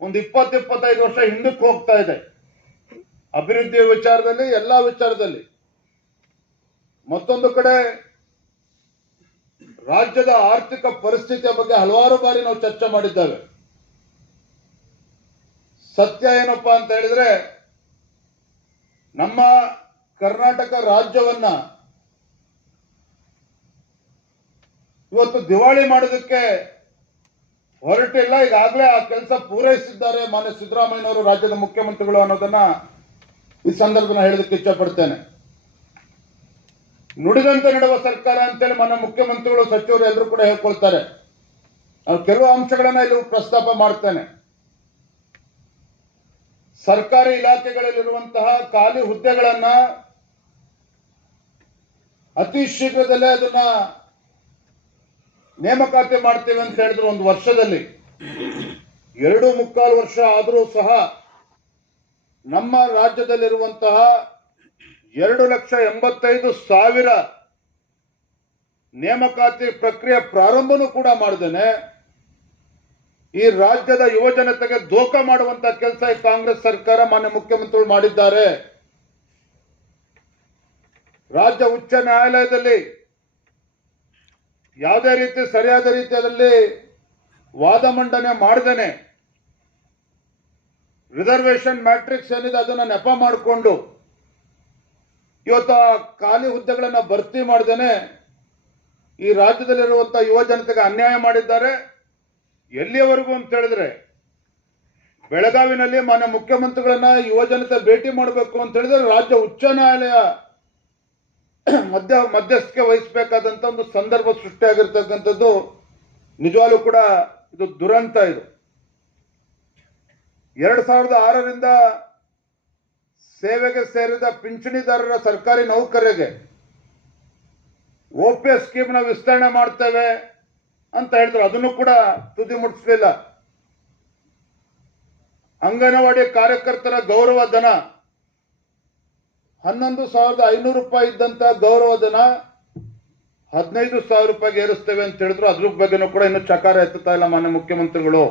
ಒಂದು 20-25 ವರ್ಷ ಹಿಂದಕ್ಕೆ ಹೋಗ್ತಾ ಇದೆ. ಅಭಿವೃದ್ಧಿಯ ವಿಚಾರದಲ್ಲಿ, ಎಲ್ಲಾ ವಿಚಾರದಲ್ಲಿ. ಮತ್ತೊಂದು ಕಡೆ ರಾಜ್ಯದ ಆರ್ಥಿಕ ಪರಿಸ್ಥಿತಿಯ ಬಗ್ಗೆ ಹಲವಾರು ಬಾರಿ ನಾವು ಚರ್ಚೆ ಮಾಡಿದ್ದೇವೆ. ಸತ್ಯ ಏನಪ್ಪಾ ಅಂತ ಹೇಳಿದ್ರೆ, ನಮ್ಮ ಕರ್ನಾಟಕ ರಾಜ್ಯವನ್ನ ಇವತ್ತು ದಿವಾಳಿ ಮಾಡೋದಕ್ಕೆ ಹೊರಟಿಲ್ಲ. ಈಗಾಗಲೇ ಆ ಕೆಲಸ ಪೂರೈಸಿದ್ದಾರೆ ಮಾನ್ಯ ಸಿದ್ದರಾಮಯ್ಯನವರು, ರಾಜ್ಯದ ಮುಖ್ಯಮಂತ್ರಿಗಳು ಅನ್ನೋದನ್ನ ಈ ಸಂದರ್ಭದಲ್ಲಿ ಹೇಳೋದಕ್ಕೆ ಇಚ್ಛಪಡ್ತೇನೆ. ನುಡಿದಂತೆ ನಡೆಯುವ ಸರ್ಕಾರ ಅಂತೇಳಿ ಮಾನ್ಯ ಮುಖ್ಯಮಂತ್ರಿಗಳು, ಸಚಿವರು ಎಲ್ಲರೂ ಕೂಡ ಹೇಳ್ಕೊಳ್ತಾರೆ. ನಾವು ಕೆಲವು ಅಂಶಗಳನ್ನ ಇಲ್ಲಿ ಪ್ರಸ್ತಾಪ ಮಾಡ್ತೇನೆ. ಸರ್ಕಾರಿ ಇಲಾಖೆಗಳಲ್ಲಿರುವಂತಹ ಖಾಲಿ ಹುದ್ದೆಗಳನ್ನ ಅತಿ ಶೀಘ್ರದಲ್ಲೇ ಅದನ್ನ ನೇಮಕಾತಿ ಮಾಡ್ತೇವೆ ಅಂತ ಹೇಳಿದ್ರು. ಒಂದು ವರ್ಷದಲ್ಲಿ 2.25 ವರ್ಷ ಆದರೂ ಸಹ ನಮ್ಮ ರಾಜ್ಯದಲ್ಲಿರುವಂತಹ 2,85,000 ನೇಮಕಾತಿ ಪ್ರಕ್ರಿಯೆ ಪ್ರಾರಂಭನೂ ಕೂಡ ಮಾಡದೇನೆ ಈ ರಾಜ್ಯದ ಯುವಜನತೆಗೆ ಧೋಖ ಮಾಡುವಂತಹ ಕೆಲಸ ಈ ಕಾಂಗ್ರೆಸ್ ಸರ್ಕಾರ, ಮಾನ್ಯ ಮುಖ್ಯಮಂತ್ರಿಗಳು ಮಾಡಿದ್ದಾರೆ. ರಾಜ್ಯ ಉಚ್ಚ ನ್ಯಾಯಾಲಯದಲ್ಲಿ ಯಾವುದೇ ರೀತಿ ಸರಿಯಾದ ರೀತಿಯಲ್ಲಿ ವಾದ ಮಂಡನೆ ಮಾಡದೇನೆ ರಿಸರ್ವೇಶನ್ ಮ್ಯಾಟ್ರಿಕ್ಸ್ ಏನಿದೆ ಅದನ್ನ ನೆಪ ಮಾಡಿಕೊಂಡು ಇವತ್ತು ಆ ಖಾಲಿ ಹುದ್ದೆಗಳನ್ನ ಭರ್ತಿ ಮಾಡದೇನೆ ಈ ರಾಜ್ಯದಲ್ಲಿರುವಂತಹ ಯುವ ಜನತೆಗೆ ಅನ್ಯಾಯ ಮಾಡಿದ್ದಾರೆ. ಎಲ್ಲಿಯವರೆಗೂ ಅಂತ ಹೇಳಿದ್ರೆ, ಬೆಳಗಾವಿನಲ್ಲಿ ಮಾನ್ಯ ಮುಖ್ಯಮಂತ್ರಿಗಳನ್ನ ಯುವ ಜನತೆ ಭೇಟಿ ಮಾಡಬೇಕು ಅಂತ ಹೇಳಿದ್ರೆ ರಾಜ್ಯ ಉಚ್ಚ ನ್ಯಾಯಾಲಯ ಮಧ್ಯಸ್ಥಿಕೆ ವಹಿಸಬೇಕಾದಂತ ಒಂದು ಸಂದರ್ಭ ಸೃಷ್ಟಿಯಾಗಿರ್ತಕ್ಕಂಥದ್ದು ನಿಜವಾಗ್ಲೂ ಕೂಡ ಇದು ದುರಂತ. ಇದು 2006ರಿಂದ ಸೇವೆಗೆ ಸೇರಿದ ಪಿಂಚಣಿದಾರರ ಸರ್ಕಾರಿ ನೌಕರರಿಗೆ OPS ಸ್ಕೀಮ್ನ ವಿಸ್ತರಣೆ ಮಾಡ್ತೇವೆ ಅಂತ ಹೇಳಿದ್ರು. ಅದನ್ನು ಕೂಡ ತುದಿ ಮುಟ್ಟಿಸಲಿಲ್ಲ. ಅಂಗನವಾಡಿ ಕಾರ್ಯಕರ್ತರ ಗೌರವ ಧನ 11,500 ರೂಪಾಯಿ ಇದ್ದಂತ ಗೌರವ ಧನ 15,000 ರೂಪಾಯಿಗೆ ಏರಿಸ್ತೇವೆ ಅಂತ ಹೇಳಿದ್ರು. ಅದ್ರ ಬಗ್ಗೆನೂ ಕೂಡ ಇನ್ನು ಚಕಾರ ಎತ್ತುತ್ತಾ ಇಲ್ಲ ಮಾನ್ಯ ಮುಖ್ಯಮಂತ್ರಿಗಳು.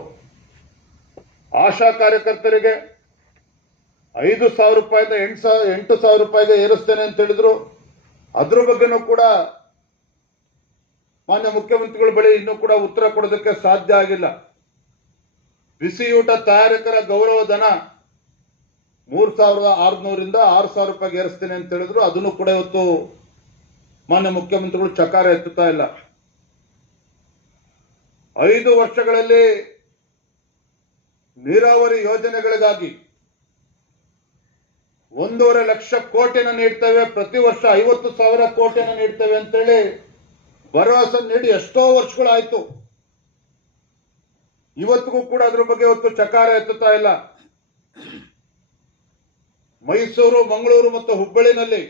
ಆಶಾ ಕಾರ್ಯಕರ್ತರಿಗೆ 5,000 ರೂಪಾಯಿಂದ 8,000 ರೂಪಾಯಿಗೆ ಏರಿಸ್ತೇನೆ ಅಂತ ಹೇಳಿದ್ರು. ಅದ್ರ ಬಗ್ಗೆನೂ ಕೂಡ ಮಾನ್ಯ ಮುಖ್ಯಮಂತ್ರಿಗಳ ಬಳಿ ಇನ್ನೂ ಕೂಡ ಉತ್ತರ ಕೊಡೋದಕ್ಕೆ ಸಾಧ್ಯ ಆಗಿಲ್ಲ. ಬಿಸಿಯೂಟ ತಯಾರಕರ ಗೌರವ ಧನ 3,600ರಿಂದ 6,000 ರೂಪಾಯಿಗೆ ಏರಿಸ್ತೇನೆ ಅಂತ ಹೇಳಿದ್ರು. ಅದನ್ನು ಕೂಡ ಇವತ್ತು ಮಾನ್ಯ ಮುಖ್ಯಮಂತ್ರಿಗಳು ಚಕಾರ ಎತ್ತುತ್ತಾ ಇಲ್ಲ. 5 ವರ್ಷಗಳಲ್ಲಿ ನೀರಾವರಿ ಯೋಜನೆಗಳಿಗಾಗಿ 1.5 ಲಕ್ಷ ಕೋಟಿಯನ್ನು ನೀಡ್ತೇವೆ, ಪ್ರತಿ ವರ್ಷ 50,000 ಕೋಟಿಯನ್ನು ನೀಡ್ತೇವೆ ಅಂತೇಳಿ ಭರವಸೆ ನೀಡಿ ಎಷ್ಟೋ ವರ್ಷಗಳಾಯ್ತು. ಇವತ್ತಿಗೂ ಕೂಡ ಅದ್ರ ಬಗ್ಗೆ ಇವತ್ತು ಚಕಾರ ಎತ್ತುತ್ತಾ ಇಲ್ಲ. ಮೈಸೂರು, ಮಂಗಳೂರು ಮತ್ತು ಹುಬ್ಬಳ್ಳಿನಲ್ಲಿ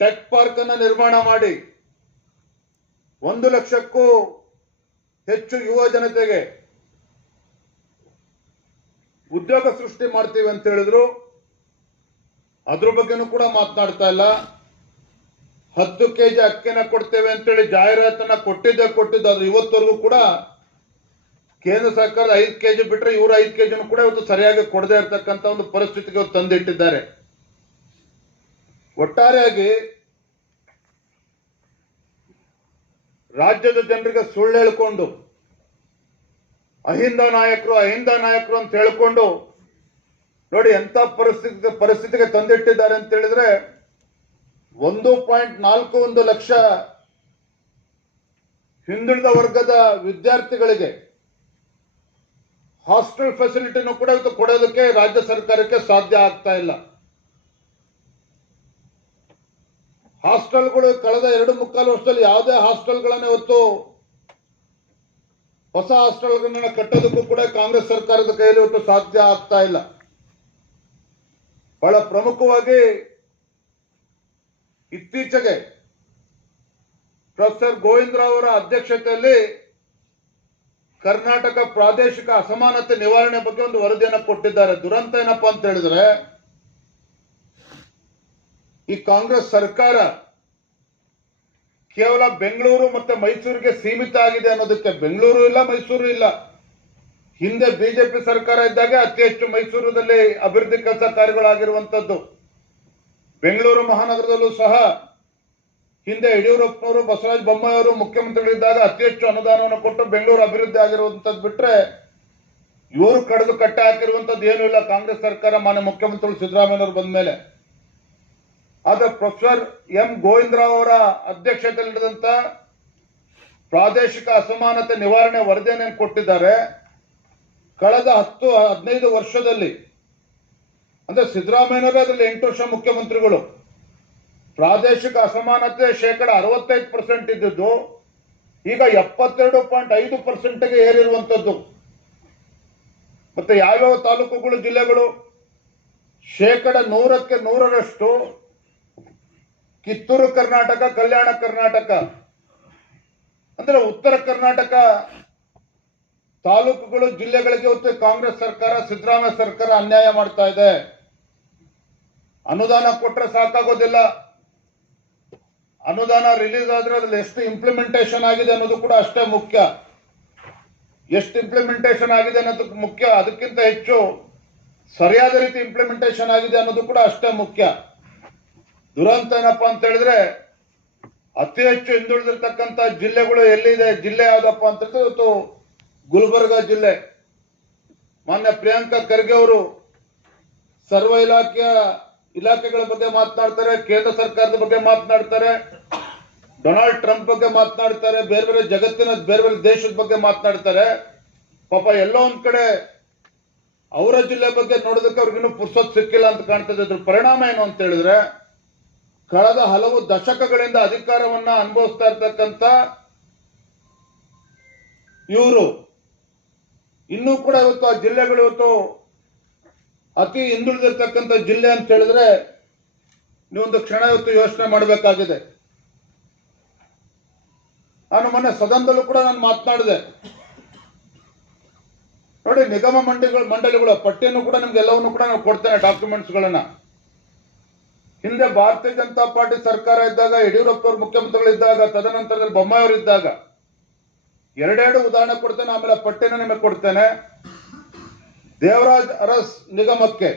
ಟೆಕ್ ಪಾರ್ಕ್ ಅನ್ನು ನಿರ್ಮಾಣ ಮಾಡಿ 1 ಲಕ್ಷಕ್ಕೂ ಹೆಚ್ಚು ಯುವ ಜನತೆಗೆ ಉದ್ಯೋಗ ಸೃಷ್ಟಿ ಮಾಡ್ತೀವಿ ಅಂತ ಹೇಳಿದ್ರು. ಅದ್ರ ಬಗ್ಗೆನೂ ಕೂಡ ಮಾತನಾಡ್ತಾ ಇಲ್ಲ. 10 ಕೆಜಿ ಅಕ್ಕಿನ ಕೊಡ್ತೇವೆ ಅಂತೇಳಿ ಜಾಹೀರಾತನ್ನ ಕೊಟ್ಟಿದ್ದು. ಅದು ಇವತ್ತವರೆಗೂ ಕೂಡ ಕೇಂದ್ರ ಸರ್ಕಾರದ 5 ಕೆಜಿ ಬಿಟ್ರೆ ಇವರು 5 ಕೆಜಿನೂ ಕೂಡ ಇವತ್ತು ಸರಿಯಾಗಿ ಕೊಡದೇ ಇರತಕ್ಕಂತ ಒಂದು ಪರಿಸ್ಥಿತಿಗೆ ತಂದಿಟ್ಟಿದ್ದಾರೆ. ಒಟ್ಟಾರೆಯಾಗಿ ರಾಜ್ಯದ ಜನರಿಗೆ ಸುಳ್ಳು ಹೇಳಿಕೊಂಡು ಅಹಿಂದ ನಾಯಕರು ಅಂತ ಹೇಳಿಕೊಂಡು ನೋಡಿ ಎಂತ ಪರಿಸ್ಥಿತಿಗೆ ತಂದಿಟ್ಟಿದ್ದಾರೆ ಅಂತ ಹೇಳಿದ್ರೆ 1.41 ಲಕ್ಷ ಹಿಂದುಳಿದ ವರ್ಗದ ವಿದ್ಯಾರ್ಥಿಗಳಿಗೆ ಹಾಸ್ಟೆಲ್ ಫೆಸಿಲಿಟಿನೂ ಕೂಡ ಇವತ್ತು ಕೊಡೋದಕ್ಕೆ ರಾಜ್ಯ ಸರ್ಕಾರಕ್ಕೆ ಸಾಧ್ಯ ಆಗ್ತಾ ಇಲ್ಲ. ಹಾಸ್ಟೆಲ್ಗಳು ಕಳೆದ 2.25 ವರ್ಷದಲ್ಲಿ ಯಾವುದೇ ಹಾಸ್ಟೆಲ್ಗಳನ್ನು ಇವತ್ತು ಹೊಸ ಹಾಸ್ಟೆಲ್ಗಳನ್ನ ಕಟ್ಟೋದಕ್ಕೂ ಕೂಡ ಕಾಂಗ್ರೆಸ್ ಸರ್ಕಾರದ ಕೈಯಲ್ಲಿ ಇವತ್ತು ಸಾಧ್ಯ ಆಗ್ತಾ ಇಲ್ಲ. ಬಹಳ ಪ್ರಮುಖವಾಗಿ ಇತ್ತೀಚೆಗೆ ಪ್ರೊಫೆಸರ್ ಗೋವಿಂದರಾವ್ ಅವರ ಅಧ್ಯಕ್ಷತೆಯಲ್ಲಿ ಕರ್ನಾಟಕ ಪ್ರಾದೇಶಿಕ ಅಸಮಾನತೆ ನಿವಾರಣೆ ಬಗ್ಗೆ ಒಂದು ವರದಿಯನ್ನು ಕೊಟ್ಟಿದ್ದಾರೆ. ದುರಂತ ಏನಪ್ಪಾ ಅಂತ ಹೇಳಿದ್ರೆ, ಈ ಕಾಂಗ್ರೆಸ್ ಸರ್ಕಾರ ಕೇವಲ ಬೆಂಗಳೂರು ಮತ್ತೆ ಮೈಸೂರಿಗೆ ಸೀಮಿತ ಆಗಿದೆ ಅನ್ನೋದಕ್ಕೆ, ಬೆಂಗಳೂರು ಇಲ್ಲ, ಮೈಸೂರು ಇಲ್ಲ, ಹಿಂದೆ ಬಿಜೆಪಿ ಸರ್ಕಾರ ಇದ್ದಾಗ ಅತಿ ಹೆಚ್ಚು ಮೈಸೂರಿನಲ್ಲಿ ಅಭಿವೃದ್ಧಿ ಕೆಲಸ ಕಾರ್ಯಗಳಾಗಿರುವಂತದ್ದು. ಬೆಂಗಳೂರು ಮಹಾನಗರದಲ್ಲೂ ಸಹ ಹಿಂದೆ ಯಡಿಯೂರಪ್ಪನವರು ಬಸವರಾಜ ಬೊಮ್ಮಾಯಿ ಅವರು ಮುಖ್ಯಮಂತ್ರಿಗಳಿದ್ದಾಗ ಅತಿ ಹೆಚ್ಚು ಅನುದಾನವನ್ನು ಕೊಟ್ಟು ಬೆಂಗಳೂರು ಅಭಿವೃದ್ಧಿ ಆಗಿರುವಂತದ್ದು ಬಿಟ್ರೆ ಇವರು ಕಡಿದು ಕಟ್ಟೆ ಹಾಕಿರುವಂತದ್ದು ಏನೂ ಇಲ್ಲ ಕಾಂಗ್ರೆಸ್ ಸರ್ಕಾರ ಮಾನ್ಯ ಮುಖ್ಯಮಂತ್ರಿಗಳು ಸಿದ್ದರಾಮಯ್ಯನವರು ಬಂದ ಮೇಲೆ. ಆದ್ರೆ ಪ್ರೊಫೆಸರ್ ಎಂ ಗೋವಿಂದರಾವ್ ಅವರ ಅಧ್ಯಕ್ಷತೆಯಲ್ಲಿ ನಡೆದಂತ ಪ್ರಾದೇಶಿಕ ಅಸಮಾನತೆ ನಿವಾರಣೆ ವರದಿಯನ್ನು ಕೊಟ್ಟಿದ್ದಾರೆ. ಕಳೆದ 10-15 ವರ್ಷದಲ್ಲಿ ಅಂದ್ರೆ ಸಿದ್ದರಾಮಯ್ಯನವರೇ ಅದರಲ್ಲಿ 8 ವರ್ಷ ಮುಖ್ಯಮಂತ್ರಿಗಳು ಪ್ರಾದೇಶಿಕ ಅಸಮಾನತೆ 65% ಇದ್ದದ್ದು ಈಗ 72.5%ಗೆ ಏರಿರುವಂತದ್ದು. ಮತ್ತೆ ಯಾವ್ಯಾವ ತಾಲೂಕುಗಳು ಜಿಲ್ಲೆಗಳು 100ಕ್ಕೆ 100ರಷ್ಟು ಕಿತ್ತೂರು ಕರ್ನಾಟಕ, ಕಲ್ಯಾಣ ಕರ್ನಾಟಕ ಅಂದ್ರೆ ಉತ್ತರ ಕರ್ನಾಟಕ ತಾಲೂಕುಗಳು ಜಿಲ್ಲೆಗಳಿಗೆ ಇವತ್ತು ಕಾಂಗ್ರೆಸ್ ಸರ್ಕಾರ ಸಿದ್ದರಾಮಯ್ಯ ಸರ್ಕಾರ ಅನ್ಯಾಯ ಮಾಡ್ತಾ ಇದೆ. ಅನುದಾನ ಕೊಟ್ರೆ ಸಾಕಾಗೋದಿಲ್ಲ. ಅನುದಾನ ರಿಲೀಸ್ ಆದ್ರೆ ಅದ್ರಲ್ಲಿ ಎಷ್ಟು ಇಂಪ್ಲಿಮೆಂಟೇಷನ್ ಆಗಿದೆ ಅನ್ನೋದು ಕೂಡ ಅಷ್ಟೇ ಮುಖ್ಯ. ಎಷ್ಟು ಇಂಪ್ಲಿಮೆಂಟೇಷನ್ ಆಗಿದೆ ಅನ್ನೋದು ಮುಖ್ಯ, ಅದಕ್ಕಿಂತ ಹೆಚ್ಚು ಸರಿಯಾದ ರೀತಿ ಇಂಪ್ಲಿಮೆಂಟೇಷನ್ ಆಗಿದೆ ಅನ್ನೋದು ಕೂಡ ಅಷ್ಟೇ ಮುಖ್ಯ. ದುರಂತ ಏನಪ್ಪಾ ಅಂತ ಹೇಳಿದ್ರೆ ಅತಿ ಹೆಚ್ಚು ಹಿಂದುಳಿದಿರ್ತಕ್ಕಂಥ ಜಿಲ್ಲೆಗಳು ಎಲ್ಲಿದೆ, ಜಿಲ್ಲೆ ಯಾವ್ದಪ್ಪ ಅಂತ ಹೇಳಿದ್ರೆ ಇವತ್ತು ಗುಲ್ಬರ್ಗಾ ಜಿಲ್ಲೆ. ಮಾನ್ಯ ಪ್ರಿಯಾಂಕಾ ಖರ್ಗೆ ಅವರು ಸರ್ವ ಇಲಾಖೆಗಳ ಬಗ್ಗೆ ಮಾತನಾಡ್ತಾರೆ, ಕೇಂದ್ರ ಸರ್ಕಾರದ ಬಗ್ಗೆ ಮಾತನಾಡ್ತಾರೆ, ಡೊನಾಲ್ಡ್ ಟ್ರಂಪ್ ಬಗ್ಗೆ ಮಾತನಾಡ್ತಾರೆ, ಬೇರೆ ಬೇರೆ ಜಗತ್ತಿನ ಬೇರೆ ಬೇರೆ ದೇಶದ ಬಗ್ಗೆ ಮಾತನಾಡ್ತಾರೆ. ಪಾಪ ಎಲ್ಲೋ ಒಂದ್ ಕಡೆ ಅವರ ಜಿಲ್ಲೆ ಬಗ್ಗೆ ನೋಡೋದಕ್ಕೆ ಅವ್ರಿಗಿನ್ನೂ ಪುರ್ಸೊತ್ ಸಿಕ್ಕಿಲ್ಲ ಅಂತ ಕಾಣ್ತದೆ. ಇದ್ರ ಪರಿಣಾಮ ಏನು ಅಂತ ಹೇಳಿದ್ರೆ ಕಳೆದ ಹಲವು ದಶಕಗಳಿಂದ ಅಧಿಕಾರವನ್ನ ಅನುಭವಿಸ್ತಾ ಇರ್ತಕ್ಕಂಥ ಇವರು ಇನ್ನೂ ಕೂಡ ಇವತ್ತು ಆ ಜಿಲ್ಲೆಗಳು ಇವತ್ತು ಅತಿ ಹಿಂದುಳಿದಿರ್ತಕ್ಕಂಥ ಜಿಲ್ಲೆ ಅಂತ ಹೇಳಿದ್ರೆ ನೀವೊಂದು ಕ್ಷಣ ಇವತ್ತು ಯೋಚನೆ ಮಾಡಬೇಕಾಗಿದೆ. ನಾನು ಮೊನ್ನೆ ಸದನದಲ್ಲೂ ಕೂಡ ನಾನು ಮಾತನಾಡಿದೆ. ನೋಡಿ, ನಿಗಮ ಮಂಡಳಿಗಳ ಪಟ್ಟಿಯನ್ನು ಕೂಡ ನಿಮ್ಗೆ ಎಲ್ಲವನ್ನು ಕೂಡ ನಾನು ಕೊಡ್ತೇನೆ, ಡಾಕ್ಯುಮೆಂಟ್ಸ್ಗಳನ್ನ. ಹಿಂದೆ ಭಾರತೀಯ ಜನತಾ ಪಾರ್ಟಿ ಸರ್ಕಾರ ಇದ್ದಾಗ, ಯಡಿಯೂರಪ್ಪ ಅವರು ಮುಖ್ಯಮಂತ್ರಿಗಳಿದ್ದಾಗ, ತದನಂತರದಲ್ಲಿ ಬೊಮ್ಮಾಯಿ ಅವರು ಇದ್ದಾಗ ಎರಡೆರಡು ಉದಾಹರಣೆ ಕೊಡ್ತೇನೆ, ಆಮೇಲೆ ಪಟ್ಟಿನ ನಿಮಗೆ ಕೊಡ್ತೇನೆ. ದೇವರಾಜ್ ಅರಸ್ ನಿಗಮಕ್ಕೆ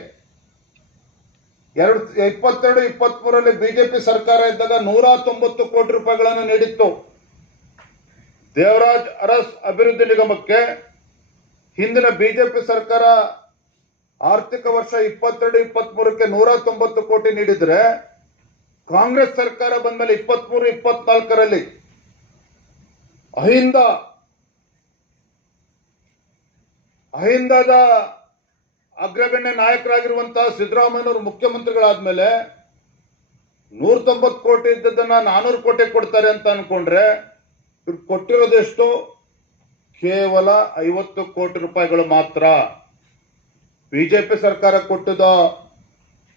2022-23ರಲ್ಲಿ ಬಿಜೆಪಿ ಸರ್ಕಾರ ಇದ್ದಾಗ 190 ಕೋಟಿ ರೂಪಾಯಿಗಳನ್ನು ನೀಡಿತ್ತು. ದೇವರಾಜ್ ಅರಸ್ ಅಭಿವೃದ್ಧಿ ನಿಗಮಕ್ಕೆ ಹಿಂದಿನ ಬಿಜೆಪಿ ಸರ್ಕಾರ ಆರ್ಥಿಕ ವರ್ಷ 22-23ಕ್ಕೆ 190 ಕೋಟಿ ನೀಡಿದ್ರೆ, ಕಾಂಗ್ರೆಸ್ ಸರ್ಕಾರ ಬಂದ್ಮೇಲೆ 23-24ರಲ್ಲಿ ಅಹಿಂದದ ಅಗ್ರಗಣ್ಯ ನಾಯಕರಾಗಿರುವಂತಹ ಸಿದ್ದರಾಮಯ್ಯನವರು ಮುಖ್ಯಮಂತ್ರಿಗಳಾದ್ಮೇಲೆ 190 ಕೋಟಿ ಇದ್ದದನ್ನ 400 ಕೋಟಿ ಕೊಡ್ತಾರೆ ಅಂತ ಅನ್ಕೊಂಡ್ರೆ ಇವ್ರು ಕೊಟ್ಟಿರೋದೆಷ್ಟು? ಕೇವಲ 50 ಕೋಟಿ ರೂಪಾಯಿಗಳು ಮಾತ್ರ. ಬಿಜೆಪಿ ಸರ್ಕಾರ ಕೊಟ್ಟಿದ್ದ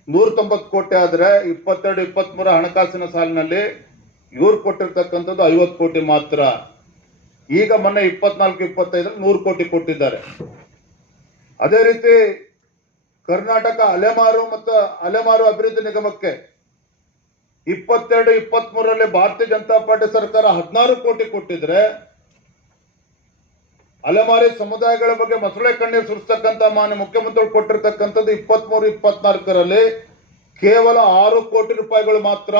190 ಕೋಟಿ ಆದ್ರೆ 22-23 ಹಣಕಾಸಿನ ಸಾಲಿನಲ್ಲಿ ಇವ್ರು ಕೊಟ್ಟಿರ್ತಕ್ಕಂಥದ್ದು 50 ಕೋಟಿ ಮಾತ್ರ. ಈಗ ಮೊನ್ನೆ 24-25 100 ಕೋಟಿ ಕೊಟ್ಟಿದ್ದಾರೆ. ಅದೇ ರೀತಿ ಕರ್ನಾಟಕ ಅಲೆಮಾರು ಅಭಿವೃದ್ಧಿ ನಿಗಮಕ್ಕೆ 22-23ರಲ್ಲಿ ಭಾರತೀಯ ಜನತಾ ಪಾರ್ಟಿ ಸರ್ಕಾರ 16 ಕೋಟಿ ಕೊಟ್ಟಿದ್ರೆ, ಅಲೆಮಾರಿ ಸಮುದಾಯಗಳ ಬಗ್ಗೆ ಮೊಸಳೆ ಕಣ್ಣೀರು ಸುರಿಸ್ತಕ್ಕಂಥ ಮಾನ್ಯ ಮುಖ್ಯಮಂತ್ರಿಗಳು ಕೊಟ್ಟಿರ್ತಕ್ಕಂಥದ್ದು 23-24ರಲ್ಲಿ ಕೇವಲ 6 ಕೋಟಿ ರೂಪಾಯಿಗಳು ಮಾತ್ರ.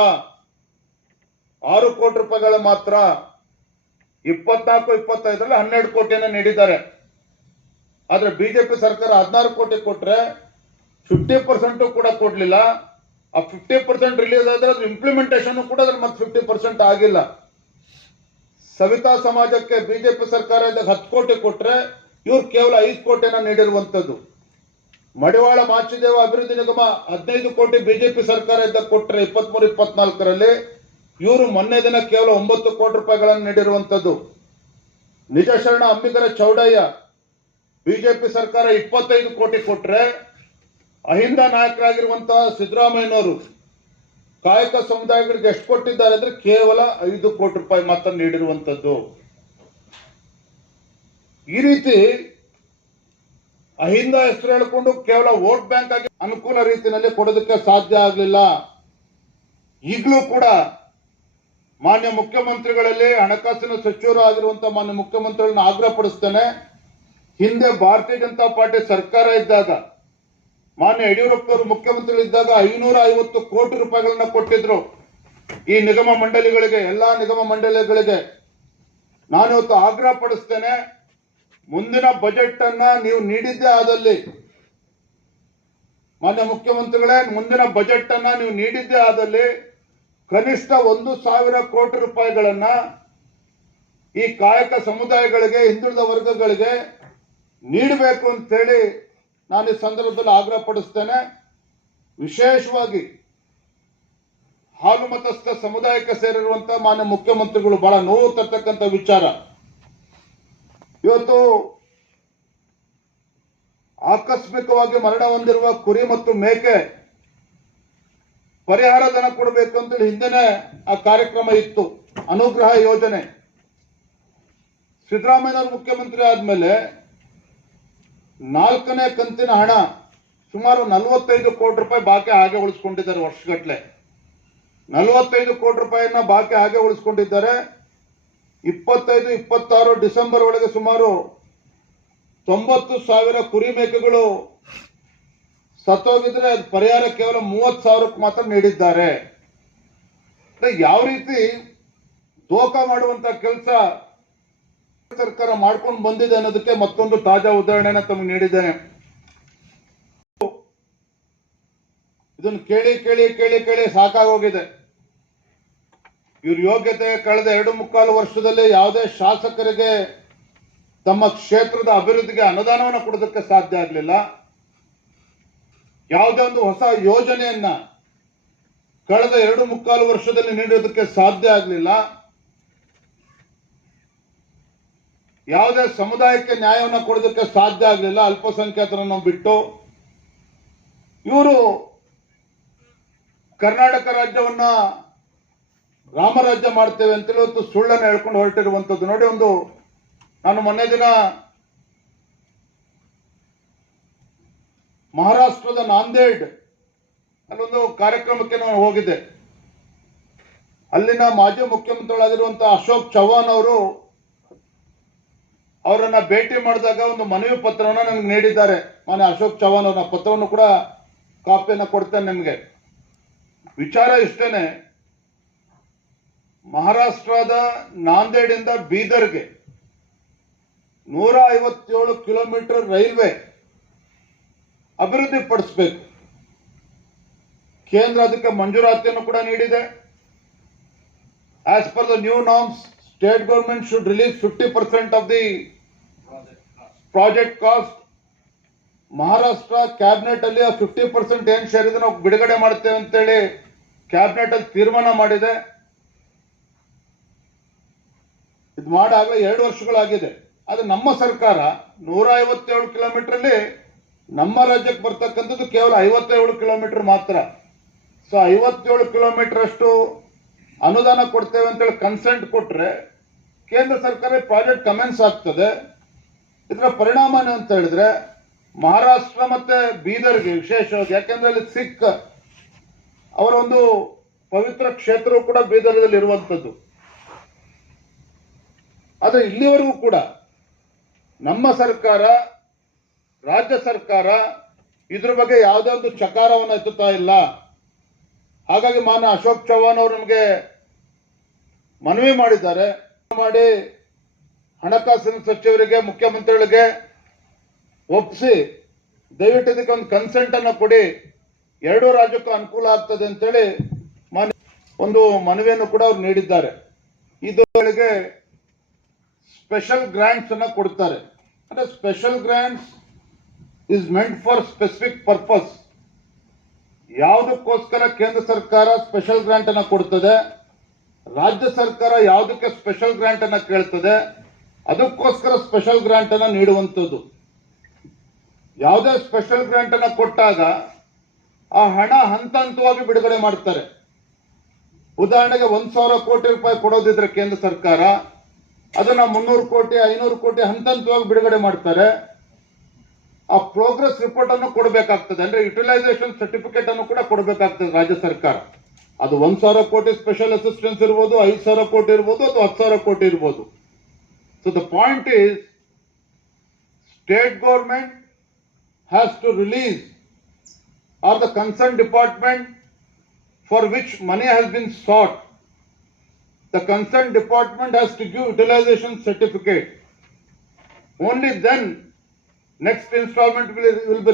6 ಕೋಟಿ ರೂಪಾಯಿಗಳು ಮಾತ್ರ. 24-25ರಲ್ಲಿ 12 ಕೋಟಿಯನ್ನು ನೀಡಿದ್ದಾರೆ. ಆದ್ರೆ ಬಿಜೆಪಿ ಸರ್ಕಾರ 16 ಕೋಟಿ ಕೊಟ್ರೆ 50% ಕೂಡ ಕೊಡ್ಲಿಲ್ಲ. ಆ 50% ರಿಲೀಸ್ ಆದ್ರೆ ಅದ್ರ ಇಂಪ್ಲಿಮೆಂಟೇಷನ್ ಕೂಡ ಅದ್ರ ಮತ್ತೆ 50% ಆಗಿಲ್ಲ. ಸವಿತಾ ಸಮಾಜಕ್ಕೆ ಬಿಜೆಪಿ ಸರ್ಕಾರ ಇದ್ದಾಗ 10 ಕೋಟಿ ಕೊಟ್ರೆ ಇವ್ರು ಕೇವಲ 5 ಕೋಟಿಯನ್ನ ನೀಡಿರುವಂತದ್ದು. ಮಡಿವಾಳ ಮಾಚಿದೇವ ಅಭಿವೃದ್ಧಿ ನಿಗಮ 15 ಕೋಟಿ ಬಿಜೆಪಿ ಸರ್ಕಾರ ಇದ್ದಾಗ ಕೊಟ್ರೆ 23-24ರಲ್ಲಿ ಇವರು ಮೊನ್ನೆ ದಿನ ಕೇವಲ 9 ಕೋಟಿ ರೂಪಾಯಿಗಳನ್ನು ನೀಡಿರುವಂತದ್ದು. ನಿಜ ಶರಣ ಅಂಬಿಗರ ಚೌಡಯ್ಯ ಬಿಜೆಪಿ ಸರ್ಕಾರ 25 ಕೋಟಿ ಕೊಟ್ರೆ, ಅಹಿಂದ ನಾಯಕರಾಗಿರುವಂತಹ ಸಿದ್ದರಾಮಯ್ಯನವರು ಕಾಯಕ ಸಮುದಾಯಗಳಿಗೆ ಎಷ್ಟು ಕೊಟ್ಟಿದ್ದಾರೆ ಅಂದ್ರೆ ಕೇವಲ 5 ಕೋಟಿ ರೂಪಾಯಿ ಮಾತ್ರ ನೀಡಿರುವಂತದ್ದು. ಈ ರೀತಿ ಅಹಿಂದ ಹೆಸರು ಹೇಳಿಕೊಂಡು ಕೇವಲ ವೋಟ್ ಬ್ಯಾಂಕ್ ಆಗಿ ಅನುಕೂಲ ರೀತಿಯಲ್ಲಿ ಕೊಡೋದಕ್ಕೆ ಸಾಧ್ಯ ಆಗಲಿಲ್ಲ. ಈಗಲೂ ಕೂಡ ಮಾನ್ಯ ಮುಖ್ಯಮಂತ್ರಿಗಳಲ್ಲಿ ಹಣಕಾಸಿನ ಸಚಿವರು ಆಗಿರುವಂತಹ ಮಾನ್ಯ ಮುಖ್ಯಮಂತ್ರಿಗಳನ್ನ ಆಗ್ರಹ ಪಡಿಸ್ತೇನೆ, ಹಿಂದೆ ಭಾರತೀಯ ಜನತಾ ಪಾರ್ಟಿ ಸರ್ಕಾರ ಇದ್ದಾಗ ಮಾನ್ಯ ಯಡಿಯೂರಪ್ಪನವರು ಮುಖ್ಯಮಂತ್ರಿಗಳಿದ್ದಾಗ 550 ಕೋಟಿ ರೂಪಾಯಿಗಳನ್ನ ಕೊಟ್ಟಿದ್ರು ಈ ನಿಗಮ ಮಂಡಳಿಗಳಿಗೆ, ಎಲ್ಲಾ ನಿಗಮ ಮಂಡಳಿಗಳಿಗೆ. ನಾನು ಇವತ್ತು ಆಗ್ರಹ ಪಡಿಸ್ತೇನೆ, ಮುಂದಿನ ಬಜೆಟ್ ಅನ್ನ ನೀವು ನೀಡಿದ್ದೇ ಆದಲ್ಲಿ, ಮಾನ್ಯ ಮುಖ್ಯಮಂತ್ರಿಗಳೇ, ಮುಂದಿನ ಬಜೆಟ್ ಅನ್ನ ನೀವು ನೀಡಿದ್ದೇ ಆದಲ್ಲಿ ಕನಿಷ್ಠ 1,000 ಕೋಟಿ ರೂಪಾಯಿಗಳನ್ನ ಈ ಕಾಯಕ ಸಮುದಾಯಗಳಿಗೆ, ಹಿಂದುಳಿದ ವರ್ಗಗಳಿಗೆ ನೀಡಬೇಕು ಅಂತ ಹೇಳಿ ನಾನು ಈ ಸಂದರ್ಭದಲ್ಲಿ ಆಗ್ರಹ ಪಡಿಸ್ತೇನೆ. ವಿಶೇಷವಾಗಿ ಹಾಲು ಮತಸ್ಥ ಸಮುದಾಯಕ್ಕೆ ಸೇರಿರುವಂತಹ ಮಾನ್ಯ ಮುಖ್ಯಮಂತ್ರಿಗಳು ಬಹಳ ನೋವು ತರ್ತಕ್ಕಂಥ ವಿಚಾರ. ಇವತ್ತು ಆಕಸ್ಮಿಕವಾಗಿ ಮರಣ ಹೊಂದಿರುವ ಕುರಿ ಮತ್ತು ಮೇಕೆ ಪರಿಹಾರ ಧನ ಕೊಡಬೇಕು ಅಂತೇಳಿ ಹಿಂದೆನೆ ಆ ಕಾರ್ಯಕ್ರಮ ಇತ್ತು, ಅನುಗ್ರಹ ಯೋಜನೆ. ಸಿದ್ದರಾಮಯ್ಯನವರು ಮುಖ್ಯಮಂತ್ರಿ ಆದ್ಮೇಲೆ 4ನೇ ಕಂತಿನ ಹಣ ಸುಮಾರು 45 ಕೋಟಿ ರೂಪಾಯಿ ಬಾಕಿ ಹಾಗೆ ಉಳಿಸ್ಕೊಂಡಿದ್ದಾರೆ. ವರ್ಷಗಟ್ಟಲೆ 45 ಕೋಟಿ ರೂಪಾಯಿಯನ್ನ ಬಾಕಿ ಹಾಗೆ ಉಳಿಸ್ಕೊಂಡಿದ್ದಾರೆ. 25-26 ಡಿಸೆಂಬರ್ ಒಳಗೆ ಸುಮಾರು 90,000 ಕುರಿ ಮೇಕೆಗಳು ಸತ್ತೋಗಿದ್ರೆ ಅದು ಪರಿಹಾರ ಕೇವಲ 30,000ಕ್ಕೆ ಮಾತ್ರ ನೀಡಿದ್ದಾರೆ. ಯಾವ ರೀತಿ ದೋಖ ಮಾಡುವಂತ ಕೆಲಸ ಸರ್ಕಾರ ಮಾಡ್ಕೊಂಡು ಬಂದಿದೆ ಅನ್ನೋದಕ್ಕೆ ಮತ್ತೊಂದು ತಾಜಾ ಉದಾಹರಣೆನ ತಮಗೆ ನೀಡಿದ್ದೇನೆ. ಇದನ್ನು ಕೇಳಿ ಕೇಳಿ ಕೇಳಿ ಕೇಳಿ ಸಾಕಾಗೋಗಿದೆ. ಇವ್ರ ಯೋಗ್ಯತೆ ಕಳೆದ 2.25 ವರ್ಷದಲ್ಲಿ ಯಾವುದೇ ಶಾಸಕರಿಗೆ ತಮ್ಮ ಕ್ಷೇತ್ರದ ಅಭಿವೃದ್ಧಿಗೆ ಅನುದಾನವನ್ನು ಕೊಡೋದಕ್ಕೆ ಸಾಧ್ಯ ಆಗಲಿಲ್ಲ. ಯಾವುದೇ ಒಂದು ಹೊಸ ಯೋಜನೆಯನ್ನ ಕಳೆದ 2.25 ವರ್ಷದಲ್ಲಿ ನೀಡೋದಕ್ಕೆ ಸಾಧ್ಯ ಆಗಲಿಲ್ಲ. ಯಾವುದೇ ಸಮುದಾಯಕ್ಕೆ ನ್ಯಾಯವನ್ನು ಕೊಡೋದಕ್ಕೆ ಸಾಧ್ಯ ಆಗಲಿಲ್ಲ, ಅಲ್ಪಸಂಖ್ಯಾತರನ್ನು ಬಿಟ್ಟು. ಇವರು ಕರ್ನಾಟಕ ರಾಜ್ಯವನ್ನ ರಾಮರಾಜ್ಯ ಮಾಡ್ತೇವೆ ಅಂತೇಳಿ ಇವತ್ತು ಸುಳ್ಳನ್ನು ಹೇಳ್ಕೊಂಡು ಹೊರಟಿರುವಂತದ್ದು ನೋಡಿ. ನಾನು ಮೊನ್ನೆ ದಿನ ಮಹಾರಾಷ್ಟ್ರದ ನಾಂದೇಡ್ ಅಲ್ಲೊಂದು ಕಾರ್ಯಕ್ರಮಕ್ಕೆ ನಾನು ಹೋಗಿದ್ದೆ. ಅಲ್ಲಿನ ಮಾಜಿ ಮುಖ್ಯಮಂತ್ರಿಗಳಾಗಿರುವಂತಹ ಅಶೋಕ್ ಚವ್ಹಾಣ್ ಅವರನ್ನ ಭೇಟಿ ಮಾಡಿದಾಗ ಒಂದು ಮನವಿ ಪತ್ರವನ್ನು ನನಗೆ ನೀಡಿದ್ದಾರೆ. ಮಾನ್ಯ ಅಶೋಕ್ ಚವ್ಹಾಣ್ ಅವರ ಪತ್ರವನ್ನು ಕೂಡ ಕಾಪಿಯನ್ನು ಕೊಡ್ತೇನೆ ನಿಮಗೆ. ವಿಚಾರ ಇಷ್ಟೇನೆ, ಮಹಾರಾಷ್ಟ್ರದ ನಾಂದೇಡಿಂದ ಬೀದರ್ಗೆ 157 ಕಿಲೋಮೀಟರ್ ರೈಲ್ವೆ ಅಭಿವೃದ್ಧಿ ಪಡಿಸಬೇಕು. ಕೇಂದ್ರ ಅದಕ್ಕೆ ಮಂಜೂರಾತಿಯನ್ನು ಕೂಡ ನೀಡಿದೆ. As per the new norms, state government should release 50% of the project cost. Maharashtra cabinet ಅಲ್ಲಿ 50% ಏನ್ ಶೇರ್ ಇದೆ ನಾವು ಬಿಡುಗಡೆ ಮಾಡ್ತೇವೆ ಅಂತೇಳಿ ಕ್ಯಾಬಿನೆಟ್ ಅಲ್ಲಿ ತೀರ್ಮಾನ ಮಾಡಿದೆ. ಇದು ಮಾಡಾಗಲೇ 2 ವರ್ಷಗಳಾಗಿದೆ. ಆದ್ರೆ ನಮ್ಮ ಸರ್ಕಾರ 157 ಕಿಲೋಮೀಟರ್ ಅಲ್ಲಿ ನಮ್ಮ ರಾಜ್ಯಕ್ಕೆ ಬರ್ತಕ್ಕಂಥದ್ದು ಕೇವಲ 57 ಕಿಲೋಮೀಟರ್ ಮಾತ್ರ. ಸೊ 57 ಕಿಲೋಮೀಟರ್ ಅಷ್ಟು ಅನುದಾನ ಕೊಡ್ತೇವೆ ಅಂತೇಳಿ ಕನ್ಸೆಂಟ್ ಕೊಟ್ರೆ ಕೇಂದ್ರ ಸರ್ಕಾರ ಪ್ರಾಜೆಕ್ಟ್ ಕಮೆನ್ಸ್ ಆಗ್ತದೆ. ಇದರ ಪರಿಣಾಮ ಏನು ಅಂತ ಹೇಳಿದ್ರೆ ಮಹಾರಾಷ್ಟ್ರ ಮತ್ತೆ ಬೀದರ್ಗೆ ವಿಶೇಷವಾಗಿ, ಯಾಕೆಂದ್ರೆ ಅಲ್ಲಿ ಸಿಖ್ ಅವರ ಒಂದು ಪವಿತ್ರ ಕ್ಷೇತ್ರವು ಕೂಡ ಬೀದರ್ದಲ್ಲಿ ಇರುವಂತದ್ದು. ಆದ್ರೆ ಇಲ್ಲಿವರೆಗೂ ಕೂಡ ನಮ್ಮ ಸರ್ಕಾರ, ರಾಜ್ಯ ಸರ್ಕಾರ ಇದ್ರ ಬಗ್ಗೆ ಯಾವುದೇ ಒಂದು ಚಕಾರವನ್ನು ಎತ್ತುತ್ತಾ ಇಲ್ಲ. ಹಾಗಾಗಿ ಮಾನ್ಯ ಅಶೋಕ್ ಚವ್ಹಾಣ್ ಅವರು ನಮಗೆ ಮನವಿ ಮಾಡಿದ್ದಾರೆ. ಮಾಡಿ ಹಣಕಾಸಿನ ಸಚಿವರಿಗೆ, ಮುಖ್ಯಮಂತ್ರಿಗಳಿಗೆ ಒಪ್ಪಿಸಿ ದಯವಿಟ್ಟು ಇದಕ್ಕೆ ಒಂದು ಕನ್ಸೆಂಟ್ ಅನ್ನು ಕೊಡಿ, 2 ರಾಜ್ಯಕ್ಕೂ ಅನುಕೂಲ ಆಗ್ತದೆ ಅಂತೇಳಿ ಒಂದು ಮನವಿಯನ್ನು ಕೂಡ ಅವ್ರು ನೀಡಿದ್ದಾರೆ. ಇದರೊಳಗೆ ಸ್ಪೆಷಲ್ ಗ್ರಾಂಟ್ಸ್ ಅನ್ನ ಕೊಡ್ತಾರೆ. ಅಂದ್ರೆ special grants is meant for specific purpose. ಯಾವುದಕ್ಕೋಸ್ಕರ ಕೇಂದ್ರ ಸರ್ಕಾರ ಸ್ಪೆಷಲ್ ಗ್ರಾಂಟ್ ಅನ್ನ ಕೊಡ್ತದೆ, ರಾಜ್ಯ ಸರ್ಕಾರ ಯಾವುದಕ್ಕೆ ಸ್ಪೆಷಲ್ ಗ್ರಾಂಟ್ ಅನ್ನ ಕೇಳ್ತದೆ ಅದಕ್ಕೋಸ್ಕರ ಸ್ಪೆಷಲ್ ಗ್ರಾಂಟ್ ಅನ್ನ ನೀಡುವಂಥದ್ದು. ಯಾವುದೇ ಸ್ಪೆಷಲ್ ಗ್ರಾಂಟ್ ಅನ್ನ ಕೊಟ್ಟಾಗ ಆ ಹಣ ಹಂತ ಹಂತವಾಗಿ ಬಿಡುಗಡೆ ಮಾಡ್ತಾರೆ. ಉದಾಹರಣೆಗೆ 1,000 ಕೋಟಿ ರೂಪಾಯಿ ಕೊಡೋದಿದ್ರೆ ಕೇಂದ್ರ ಸರ್ಕಾರ ಅದನ್ನ 300 ಕೋಟಿ 500 ಕೋಟಿ ಹಂತ ಹಂತವಾಗಿ ಬಿಡುಗಡೆ ಮಾಡ್ತಾರೆ. ಆ ಪ್ರೋಗ್ರೆಸ್ ರಿಪೋರ್ಟ್ ಅನ್ನು ಕೊಡಬೇಕಾಗ್ತದೆ, ಅಂದ್ರೆ ಯುಟಿಲೈಸೇಷನ್ ಸರ್ಟಿಫಿಕೇಟ್ ಅನ್ನು ಕೂಡ ಕೊಡಬೇಕಾಗ್ತದೆ ರಾಜ್ಯ ಸರ್ಕಾರ. ಅದು 1,000 ಕೋಟಿ ಸ್ಪೆಷಲ್ ಅಸಿಸ್ಟೆನ್ಸ್ ಇರ್ಬೋದು, 5,000 ಕೋಟಿ ಇರ್ಬೋದು, ಅಥವಾ 10,000 ಕೋಟಿ ಇರ್ಬೋದು. So the point is state government has to release, or the concerned department for which money has been sought, the concerned department has to give utilization certificate. Only then next installment will be